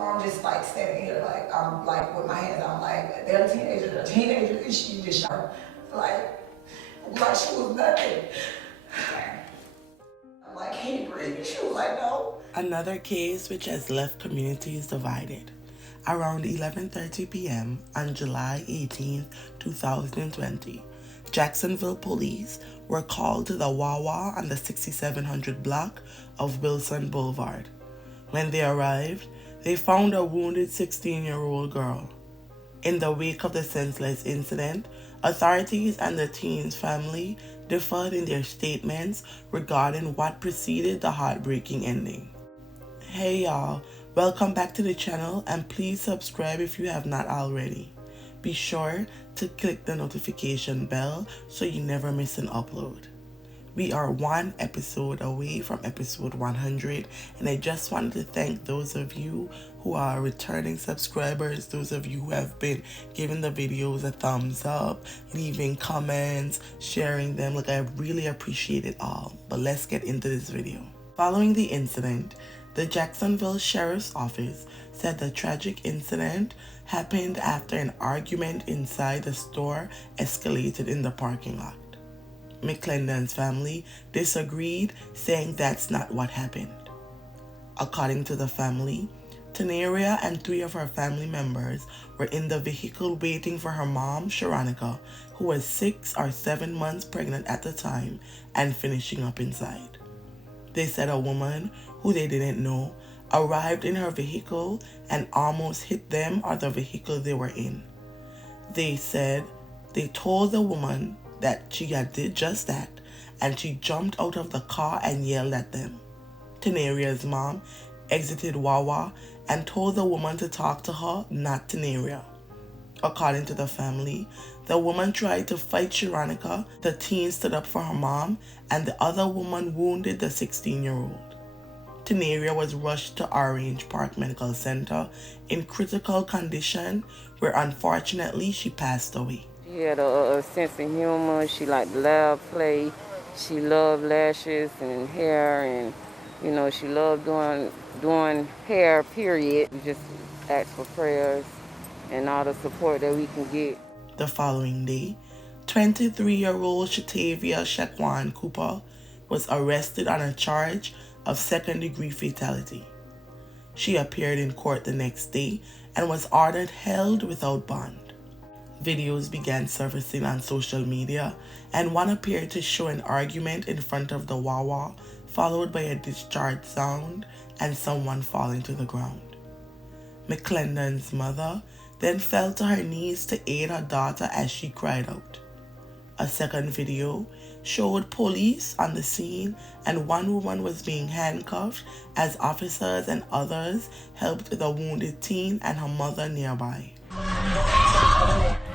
So I'm just like standing here, like I'm like with my hands out, like they're a teenager, and she just shot her, like she was nothing. I'm like, can you breathe? She was like, no. Another case which has left communities divided. Around 11:30 p.m. on July 18, 2020, Jacksonville Police were called to the Wawa on the 6700 block of Wilson Boulevard. When they arrived, they found a wounded 16-year-old girl. In the wake of the senseless incident, authorities and the teen's family differed in their statements regarding what preceded the heartbreaking ending. Hey y'all, welcome back to the channel and please subscribe if you have not already. Be sure to click the notification bell so you never miss an upload. We are one episode away from episode 100, and I just wanted to thank those of you who are returning subscribers, those of you who have been giving the videos a thumbs up, leaving comments, sharing them. Look, I really appreciate it all. But let's get into this video. Following the incident, the Jacksonville Sheriff's Office said the tragic incident happened after an argument inside the store escalated in the parking lot. McClendon's family disagreed, saying that's not what happened. According to the family, Taneria and 3 of her family members were in the vehicle waiting for her mom, Sheatavia, who was 6 or 7 months pregnant at the time and finishing up inside. They said a woman, who they didn't know, arrived in her vehicle and almost hit them or the vehicle they were in. They said they told the woman that she had did just that, and she jumped out of the car and yelled at them. Teneria's mom exited Wawa and told the woman to talk to her, not Taneria. According to the family, the woman tried to fight Sheatavia, the teen stood up for her mom, and the other woman wounded the 16-year-old. Taneria was rushed to Orange Park Medical Center in critical condition, where unfortunately she passed away. She had a sense of humor. She liked loud play. She loved lashes and hair, and she loved doing hair, period. We just ask for prayers and all the support that we can get. The following day, 23-year-old Sheatavia Cooper was arrested on a charge of second-degree fatality. She appeared in court the next day and was ordered held without bond. Videos began surfacing on social media, and one appeared to show an argument in front of the Wawa, followed by a discharge sound and someone falling to the ground. McClendon's mother then fell to her knees to aid her daughter as she cried out. A second video showed police on the scene, and one woman was being handcuffed as officers and others helped the wounded teen and her mother nearby.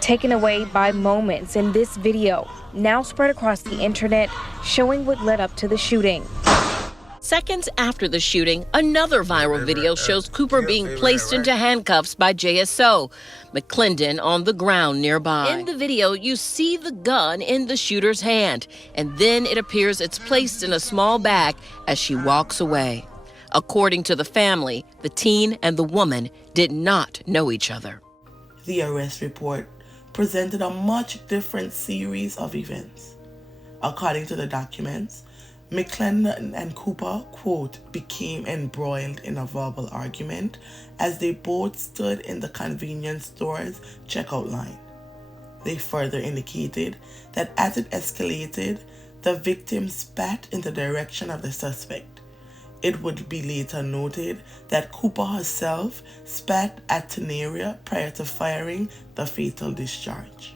Taken away by moments in this video, now spread across the internet, showing what led up to the shooting. Seconds after the shooting, another viral video shows Cooper being placed into handcuffs by JSO, McClendon on the ground nearby. In the video, you see the gun in the shooter's hand, and then it appears it's placed in a small bag as she walks away. According to the family, the teen and the woman did not know each other. The arrest report presented a much different series of events. According to the documents, McClendon and Cooper, quote, became embroiled in a verbal argument as they both stood in the convenience store's checkout line. They further indicated that as it escalated, the victim spat in the direction of the suspect. It would be later noted that Cooper herself spat at Taneria prior to firing the fatal discharge.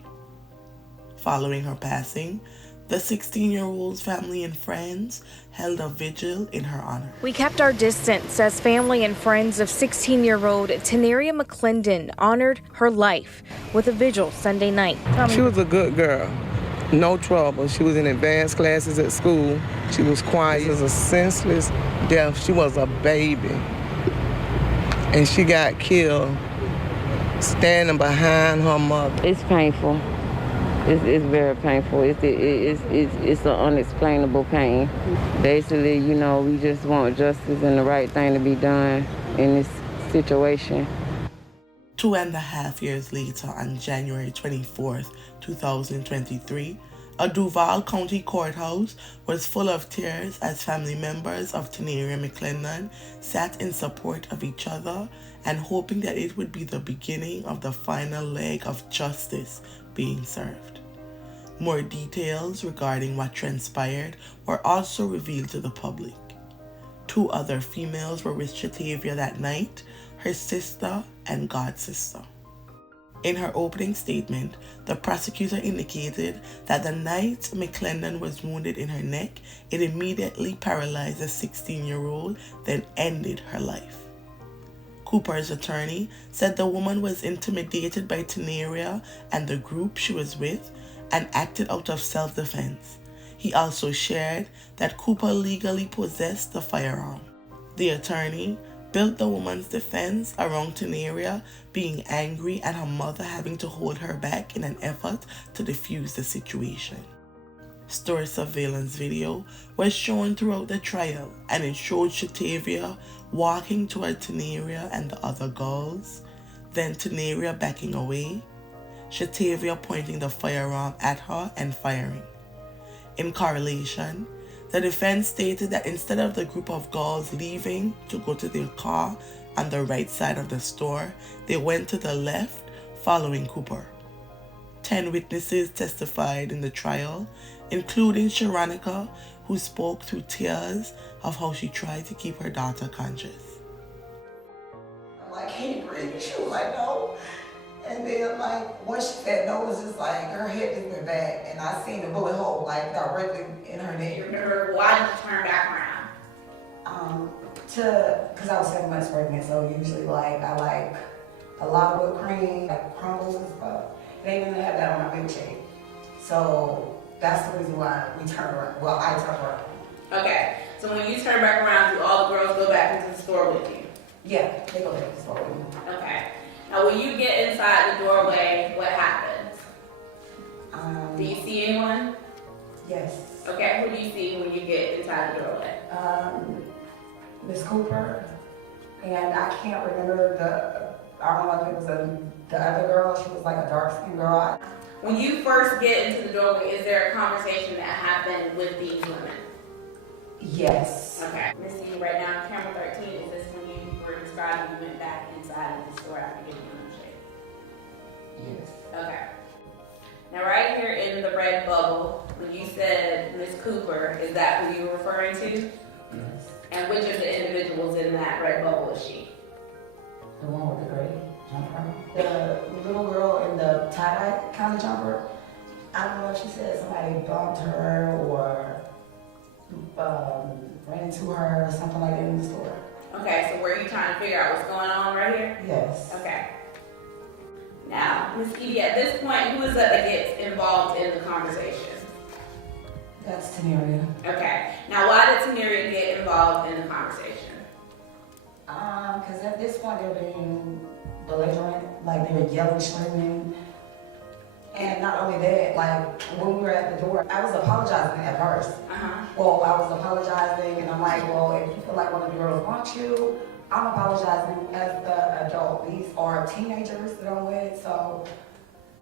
Following her passing, the 16-year-old's family and friends held a vigil in her honor. We kept our distance as family and friends of 16-year-old Teneria McClendon honored her life with a vigil Sunday night. She was a good girl. No trouble. She was in advanced classes at school. She was quiet. She was a senseless death. She was a baby. And she got killed standing behind her mother. It's painful. It's very painful. It's an unexplainable pain. Basically, we just want justice and the right thing to be done in this situation. 2.5 years later, on January 24th, 2023, a Duval County courthouse was full of tears as family members of Teneria McClendon sat in support of each other and hoping that it would be the beginning of the final leg of justice being served. More details regarding what transpired were also revealed to the public. 2 other females were with Sheatavia that night, her sister and godsister. In her opening statement, the prosecutor indicated that the night McClendon was wounded in her neck, it immediately paralyzed the 16-year-old, then ended her life. Cooper's attorney said the woman was intimidated by Taneria and the group she was with and acted out of self-defense. He also shared that Cooper legally possessed the firearm. The attorney built the woman's defense around Taneria being angry and her mother having to hold her back in an effort to defuse the situation. Store surveillance video was shown throughout the trial and it showed Sheatavia walking toward Taneria and the other girls, then Taneria backing away, Sheatavia pointing the firearm at her and firing. In correlation, the defense stated that instead of the group of girls leaving to go to their car on the right side of the store, they went to the left following Cooper. 10 witnesses testified in the trial, including Sharonica, who spoke through tears of how she tried to keep her daughter conscious. I'm like, can you breathe? She was like, no. And then, like, when she said no, it was just like her head just went back, and I seen the bullet hole, like, directly in her neck. You remember why did you turn back around? Because I was 7 months pregnant, so usually, like, I like a lot of whipped cream, like crumbles and stuff. They didn't even have that on my milkshake. So that's the reason why we turned around. Well, I turned around. Okay, so when you turn back around, do all the girls go back into the store with you? Yeah, they go back to the store with me. Okay. Now, when you get inside the doorway, what happens? Do you see anyone? Yes. Okay, who do you see when you get inside the doorway? Miss Cooper, and I can't remember I don't know if it was the other girl. She was like a dark-skinned girl. When you first get into the doorway, is there a conversation that happened with these women? Yes. Okay. Missy, right now, camera 13, is this when you were describing you went back inside of the store after getting your milkshake? Yes. Okay. Now, right here in the red bubble, when you said Miss Cooper, is that who you were referring to? Yes. And which of the individuals in that red bubble is she? The one with the gray jumper. The little girl in the tie-dye kind of jumper. I don't know if she said somebody bumped her or ran into her or something like that in the store. Okay, so were you trying to figure out what's going on right here? Yes. Okay. Now, Ms. Edie, at this point, who is that gets involved in the conversation? That's Taneria. Okay. Now, why did Taneria get involved in the conversation? Because at this point they're being belligerent, like they were yelling, screaming. And not only that, like when we were at the door, I was apologizing at first. Well, I was apologizing and I'm like, well, if you feel like one of the girls wants you, I'm apologizing as the adult. These are teenagers that I'm with, so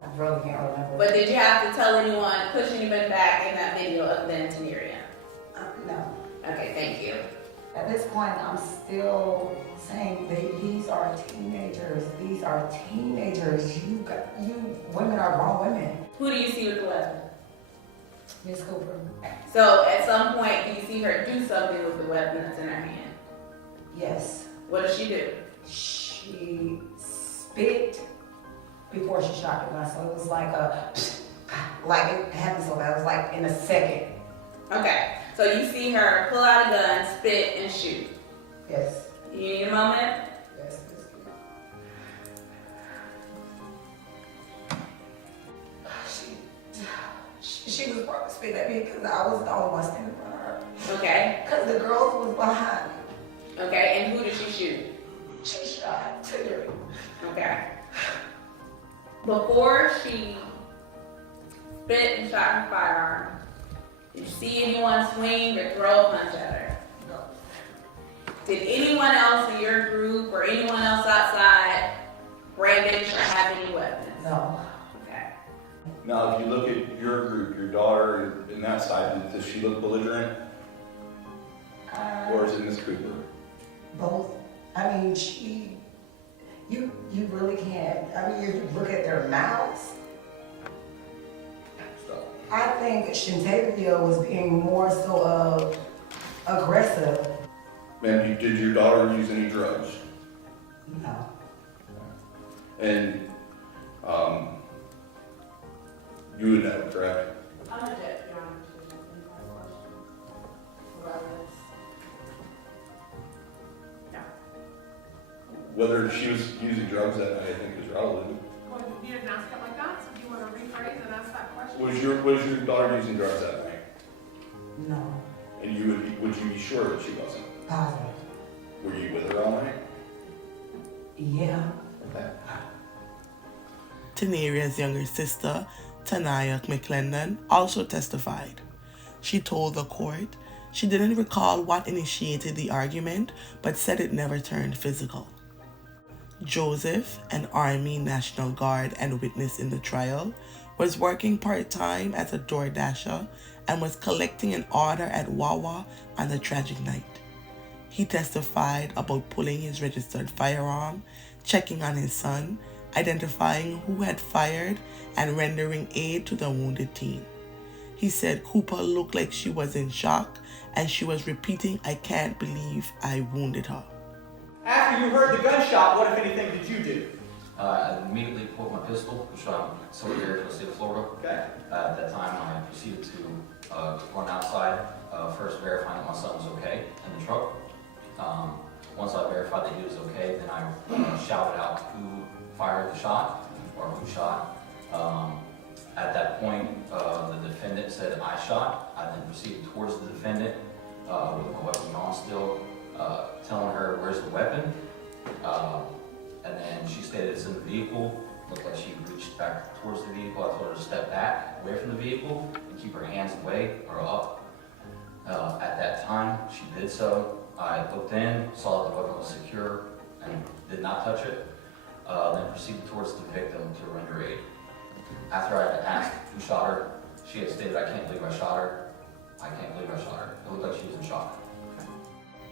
I really can't remember. But did you have to tell anyone, push anyone back in that video other than Taneria? No. Okay, thank you. At this point, I'm still saying that these are teenagers. These are teenagers. You women are grown women. Who do you see with the weapon? Miss Cooper. So at some point, do you see her do something with the weapon that's in her hand? Yes. What does she do? She spit before she shot the gun. So it was like it happened so bad. It was like in a second. Okay. So you see her pull out a gun, spit, and shoot. Yes. You need a moment? Yes. She was probably spit at me because I was the only one standing in front of her. Okay. Because the girls was behind me. Okay, and who did she shoot? She shot Taneria. Okay. Before she spit and shot her firearm, did you see anyone swing or throw a punch at her? No. Did anyone else in your group or anyone else outside brandish or have any weapons? No. Okay. Now, if you look at your group, your daughter in that side, does she look belligerent? Or is it Miss Cooper? Both. I mean, you really can't. I mean, if you look at their mouths, I think Sheatavia was being more so aggressive. And did your daughter use any drugs? No. And you would know, correct? I'm a deputy on question about this. No. Whether she was using drugs that night, I think is relevant. Well, you didn't ask it like that, so do you want to rephrase and ask that question? Was your daughter using drugs that night? No. And would you be sure that she wasn't? Positive. Were you with her all night? Yeah. Okay. Teneria's younger sister, Teneria McClendon, also testified. She told the court she didn't recall what initiated the argument, but said it never turned physical. Joseph, an Army National Guard and witness in the trial, was working part-time as a DoorDasher and was collecting an order at Wawa on the tragic night. He testified about pulling his registered firearm, checking on his son, identifying who had fired, and rendering aid to the wounded teen. He said Cooper looked like she was in shock and she was repeating, "I can't believe I wounded her." After you heard the gunshot, what, if anything, did you do? I immediately pulled my pistol, which I'm somewhere here to the state of Florida. Okay. At that time, I proceeded to run outside, first verifying that my son was okay in the truck. Once I verified that he was okay, then I shouted out who fired the shot or who shot. At that point, the defendant said, "I shot." I then proceeded towards the defendant with my weapon on still, telling her, "Where's the weapon?" And then she stated it's in the vehicle. Looked like she reached back towards the vehicle. I told her to step back away from the vehicle and keep her hands away or up. At that time, she did so. I looked in, saw that the weapon was secure, and did not touch it. Then proceeded towards the victim to render aid. After I had asked who shot her, she had stated, "I can't believe I shot her. I can't believe I shot her." It looked like she was in shock.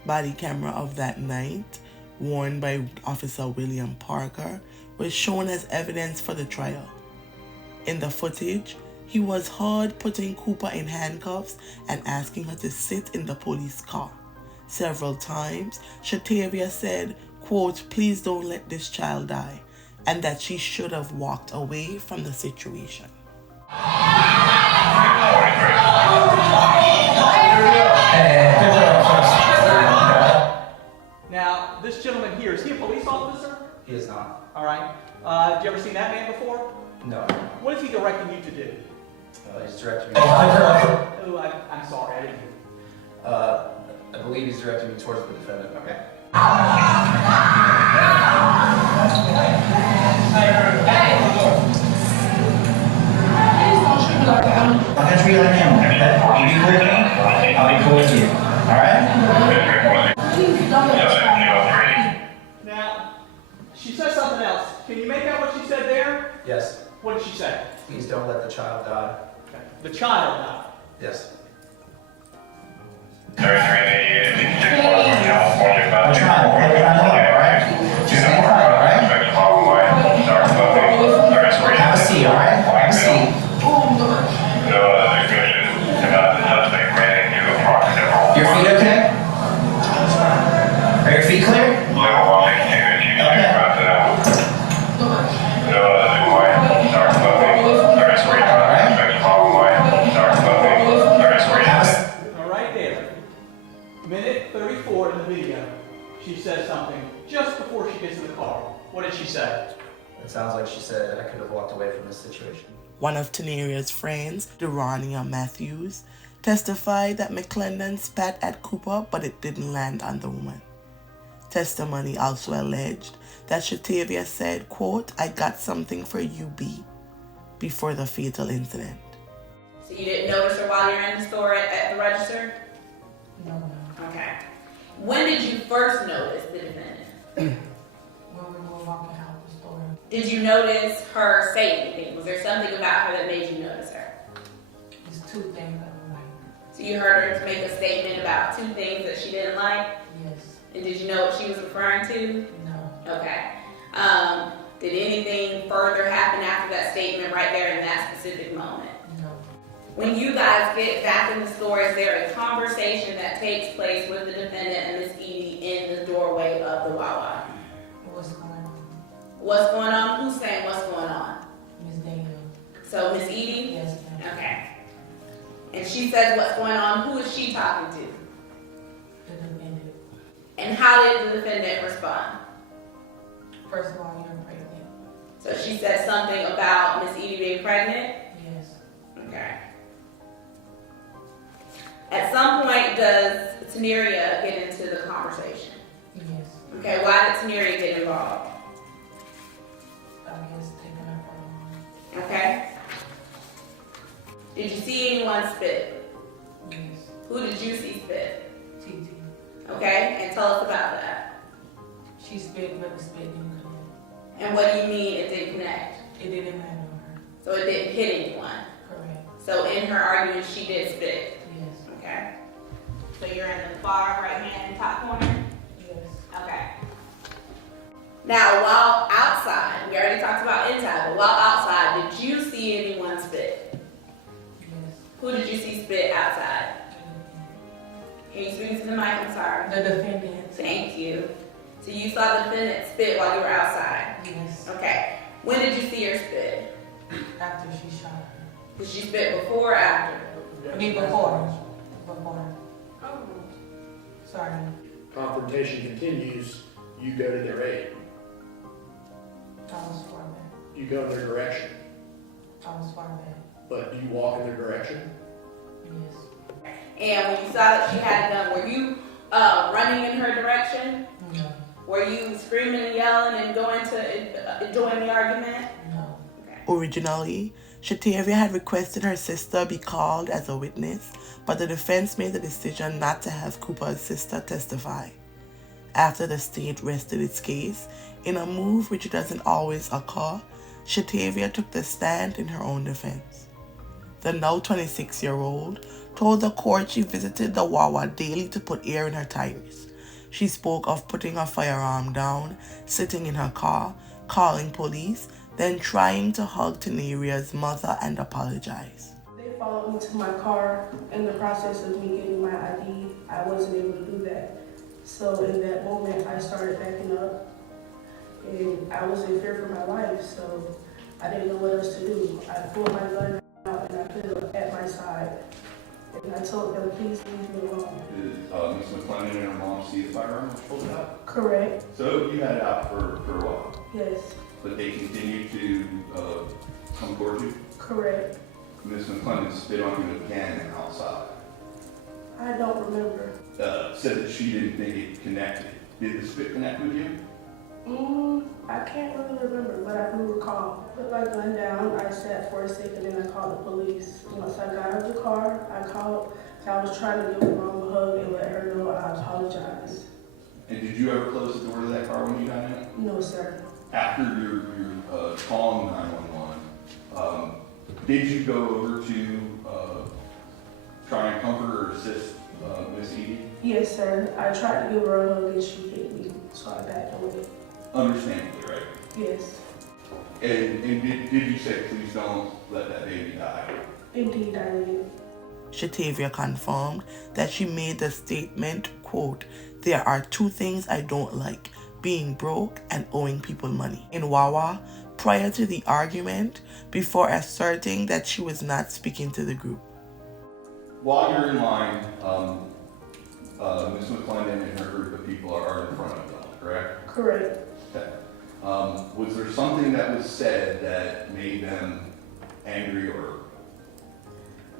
Body camera of that night, worn by Officer William Parker, was shown as evidence for the trial. In the footage, he was heard putting Cooper in handcuffs and asking her to sit in the police car. Several times, Sheatavia said, quote, "Please don't let this child die," and that she should have walked away from the situation. Now, this gentleman here, is he a police officer? He is not. All right. Have you ever seen that man before? No. What is he directing you to do? He's directing me. Oh, I'm sorry, I didn't hear. I believe he's directing me towards the defendant. Okay. I'm gonna treat you like him, okay? You be cool with me, I'll be cool with you. Alright? Now, she said something else. Can you make out what she said there? Yes. What did she say? Please don't let the child die. Okay. The child died. Yes. I'm trying, alright? Just stand tight, alright? Have a seat, alright? Have a seat. Your feet okay? Are your feet clear? All right there. Minute 34 in the video. She says something just before she gets in the car. What did she say? It sounds like she said I could have walked away from this situation. One of Teneria's friends, Durania Matthews, testified that McClendon spat at Cooper, but it didn't land on the woman. Testimony also alleged that Sheatavia said, quote, "I got something for you, B," before the fatal incident. So you didn't notice her while you're in the store at the register? No. Okay. When did you first notice the defendant? When we were walking out the store. Did you notice her say anything? Was there something about her that made you notice her? It's two things I don't like. So you heard her make a statement about 2 things that she didn't like? Yes. And did you know what she was referring to? No. Okay. Did anything further happen after that statement right there in that specific moment? No. When you guys get back in the store, is there a conversation that takes place with the defendant and Miss Edie in the doorway of the Wawa? What's going on? What's going on? Who's saying what's going on? Miss Daniel. So Miss Edie? Yes, ma'am. Okay. And she says what's going on. Who is she talking to? The defendant. And how did the defendant respond? First of all, you're pregnant. So she said something about Miss Edie being pregnant? Yes. Okay. At some point, does Taneria get into the conversation? Yes. Okay, why did Taneria get involved? I guess taking her for a while. Okay. Did you see anyone spit? Yes. Who did you see spit? TT. Okay, and tell us about that. She spit, but the spit didn't connect. And what do you mean it didn't connect? It didn't matter on her. So it didn't hit anyone? Correct. So in her argument, she did spit? Yes. Okay. So you're in the far right-hand top corner? Yes. Okay. Now, while outside, we already talked about inside, but while outside, did you see anyone spit? Yes. Who did you see spit outside? Can you speak to the mic? I'm sorry. The defendant. Thank you. So you saw the defendant spit while you were outside? Yes. Okay. When did you see her spit? After she shot her. Did she spit before or after? I mean before. Before. Oh. Sorry. Confrontation continues, you go to their aid. I was far back. You go in their direction. I was far back. But do you walk in their direction? Yes. And when you saw that she had a gun, were you running in her direction? No. Were you screaming and yelling and going to join the argument? No. Okay. Originally, Sheatavia had requested her sister be called as a witness, but the defense made the decision not to have Cooper's sister testify. After the state rested its case, in a move which doesn't always occur, Sheatavia took the stand in her own defense. The now 26-year-old told the court she visited the Wawa daily to put air in her tires. She spoke of putting her firearm down, sitting in her car, calling police, then trying to hug Taneria's mother and apologize. They followed me to my car. In the process of me getting my ID, I wasn't able to do that. So in that moment, I started backing up, and I was in fear for my life, so I didn't know what else to do. I pulled my gun out and I put it at my side, and I told them, please leave me alone. Did Ms. McClendon and her mom see the firearm when she pulled it out? Correct. So you had it out for a while? Yes. But they continued to come towards you? Correct. Ms. McClendon spit on you again outside. I don't remember. Said that she didn't think it connected. Did the spit connect with you? I can't really remember, but I do recall. Put my gun down, I sat for a second, and I called the police. Once I got out of the car, I called. I was trying to give my mom a hug and let her know I apologize. And did you ever close the door to that car when you got in? No, sir. After your calling 911, did you go over to try and comfort or assist Miss Edie? Yes, sir. I tried to give her a hug and she hit me, so I backed away. Understandably, right? Yes. And did you say, please don't let that baby die? Indeed, I did. Sheatavia confirmed that she made the statement, quote, "There are 2 things I don't like, being broke and owing people money," in Wawa prior to the argument, before asserting that she was not speaking to the group. While you're in line, Ms. McClendon and her group of people are in front of you, correct? Correct. Okay. Was there something that was said that made them angry or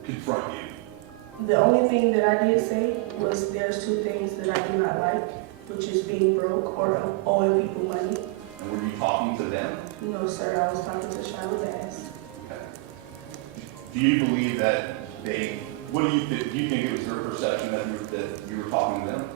confront you? The only thing that I did say was there's 2 things that I do not like, which is being broke or owing people money. And were you talking to them? No, sir. I was talking to Shiloh Bass. Okay. Do you believe that what do you think? Do you think it was your perception that you were talking to them?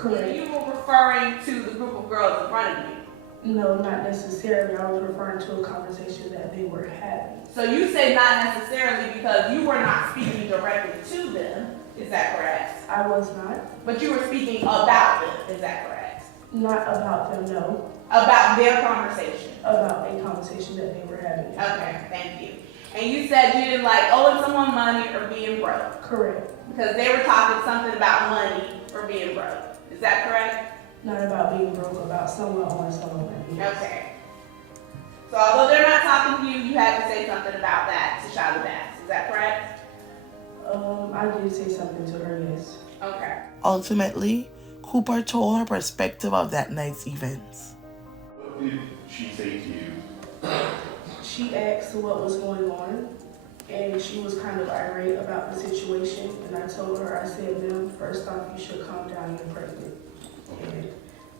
Correct. You were referring to the group of girls in front of you. No, not necessarily. I was referring to a conversation that they were having. So you say not necessarily because you were not speaking directly to them. Is that correct? I was not. But you were speaking about them. Is that correct? Not about them, no. About their conversation. About a conversation that they were having. Okay, thank you. And you said you didn't like owing someone money or being broke. Correct. Because they were talking something about money or being broke. Is that correct? Not about being broke, about someone owing someone money. Okay. So although they're not talking to you, you had to say something about that to Sheatavia. Is that correct? I did say something to her, yes. Okay. Ultimately, Cooper told her perspective of that night's events. What did she say to you? She asked what was going on, and she was kind of irate about the situation. And I told her, I said, ma'am, first off, you should calm down, you're pregnant. And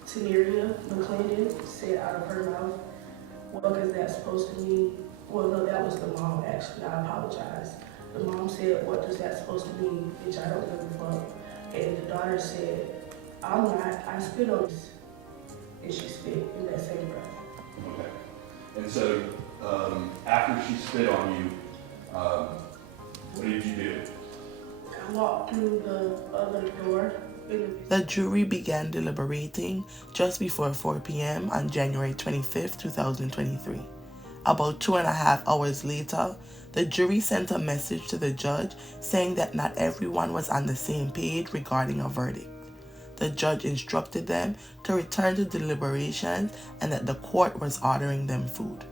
Teneria McClendon said out of her mouth, what is that supposed to mean? Well, no, that was the mom, actually. I apologize. The mom said, what does that supposed to mean? Bitch, I don't give a fuck. And the daughter said, I'm not, I spit on this. And she spit in that same breath. Okay. And so, after she spit on you, what did you do? I walked through the other door. The jury began deliberating just before 4 p.m. on January 25, 2023. About 2.5 hours later, the jury sent a message to the judge saying that not everyone was on the same page regarding a verdict. The judge instructed them to return to deliberations and that the court was ordering them food.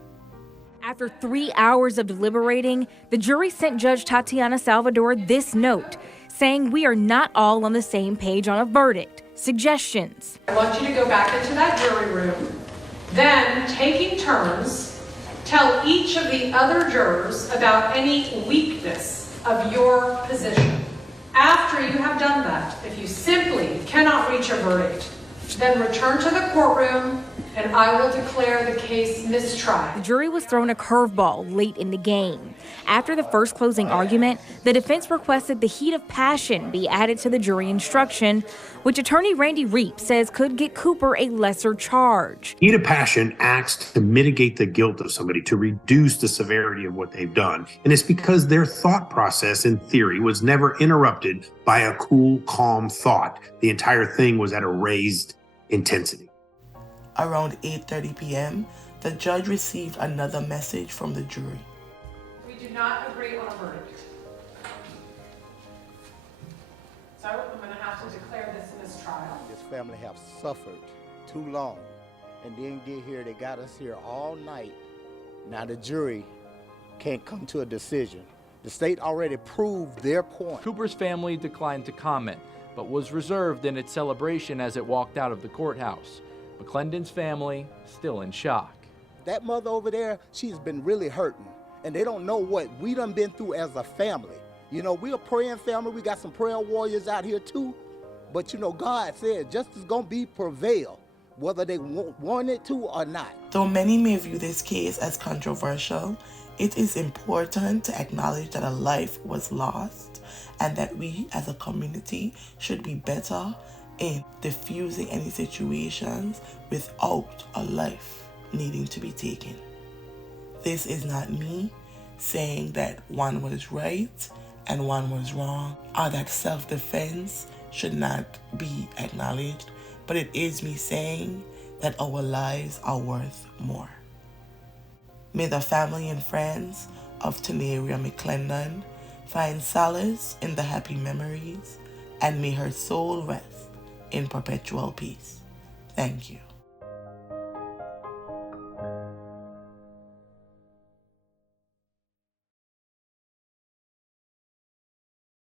After 3 hours of deliberating, the jury sent Judge Tatiana Salvador this note, saying we are not all on the same page on a verdict. Suggestions. I want you to go back into that jury room, then taking turns, tell each of the other jurors about any weakness of your position. After you have done that, if you simply cannot reach a verdict, then return to the courtroom and I will declare the case mistried. The jury was thrown a curveball late in the game. After the first closing argument, the defense requested the heat of passion be added to the jury instruction, which attorney Randy Reep says could get Cooper a lesser charge. Heat of passion acts to mitigate the guilt of somebody, to reduce the severity of what they've done. And it's because their thought process, in theory, was never interrupted by a cool, calm thought. The entire thing was at a raised intensity. Around 8:30 p.m., the judge received another message from the jury. We do not agree on a verdict. So I'm going to have to declare this mistrial. This family have suffered too long and then get here. They got us here all night. Now the jury can't come to a decision. The state already proved their point. Cooper's family declined to comment, but was reserved in its celebration as it walked out of the courthouse. McClendon's family still in shock. That mother over there, she's been really hurting, and they don't know what we done been through as a family. You know, we're a praying family. We got some prayer warriors out here too, but you know, God said justice gonna be prevail, whether they want it to or not. Though many may view this case as controversial, it is important to acknowledge that a life was lost and that we as a community should be better in diffusing any situations without a life needing to be taken. This is not me saying that one was right and one was wrong, or that self-defense should not be acknowledged, but it is me saying that our lives are worth more. May the family and friends of Taneria McClendon find solace in the happy memories, and may her soul rest in perpetual peace. Thank you.